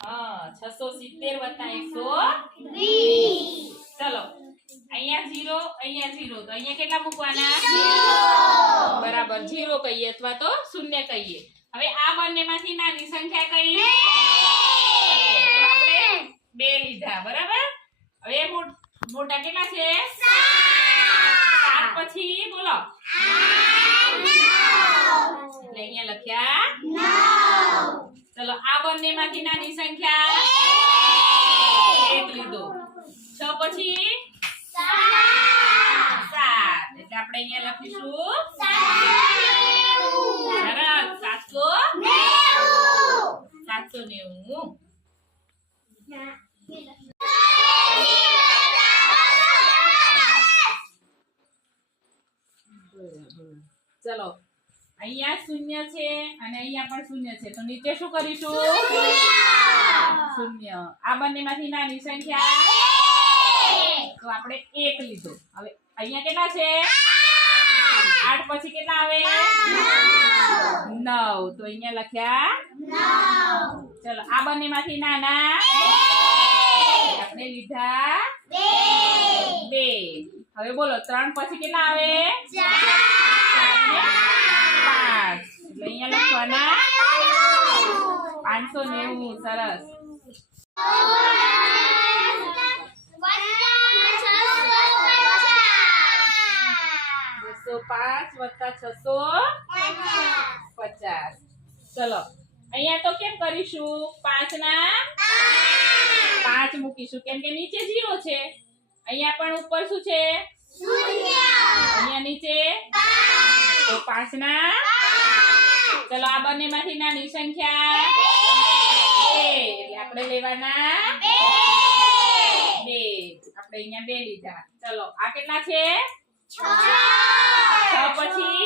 હા છસો સિત્તેર વત્તા એકસો ચલો અહીંયા જીરો અહીંયા જીરો તો અહીંયા કેટલા મૂકવાના બરાબર જીરો કહીએ અથવા તો શૂન્ય કહીએ હવે આ બંનેમાંથી નાની સંખ્યા કઈ તો આપણે બે લીધા બરાબર હવે મોટ- મોટા કેટલા છે સાત પછી બોલો. એટલે અહીંયા લખ્યા. ચલો આ બંનેમાંથી નાની સંખ્યા. એક લીધો. છ પછી? સાત. એટલે આપણે અહીંયા લખીશું. સરસ. સાતસો સાતસો નેવું. ચલો. અહીંયા શૂન્ય છે અને અહીંયા પણ શૂન્ય છે. તો નીચે શું કરીશું? શૂન્ય. આ બંનેમાંથી નાની સંખ્યા તો આપણે એક લીધો. હવે અહીંયા કેટલા છે? આઠ. પછી કેટલા આવે? નવ. તો અહીંયા લખ્યા? ચલો આ બંનેમાંથી નાના આપણે લીધા. હવે બોલો ત્રણ પછી કેટલા આવે? પાંચ. એટલે અહીંયા લખવાના પાંચસો નેવું સરસ. બસો પાંચ વત્તા છસો પચાસ. ચલો અહીંયા તો કેમ કરીશું? પાંચ. ના પાંચ મૂકીશું. કેમ કે નીચે જીરો છે. અહીંયા પણ ઉપર શું છે? અહીંયા નીચે? તો પાંચ. ના ચલો આ બંને માંથી નાની સંખ્યા. એટલે આપણે લેવાના બે. આપણે અહીંયા બે લીધા. ચલો આ કેટલા છે. છ પછી?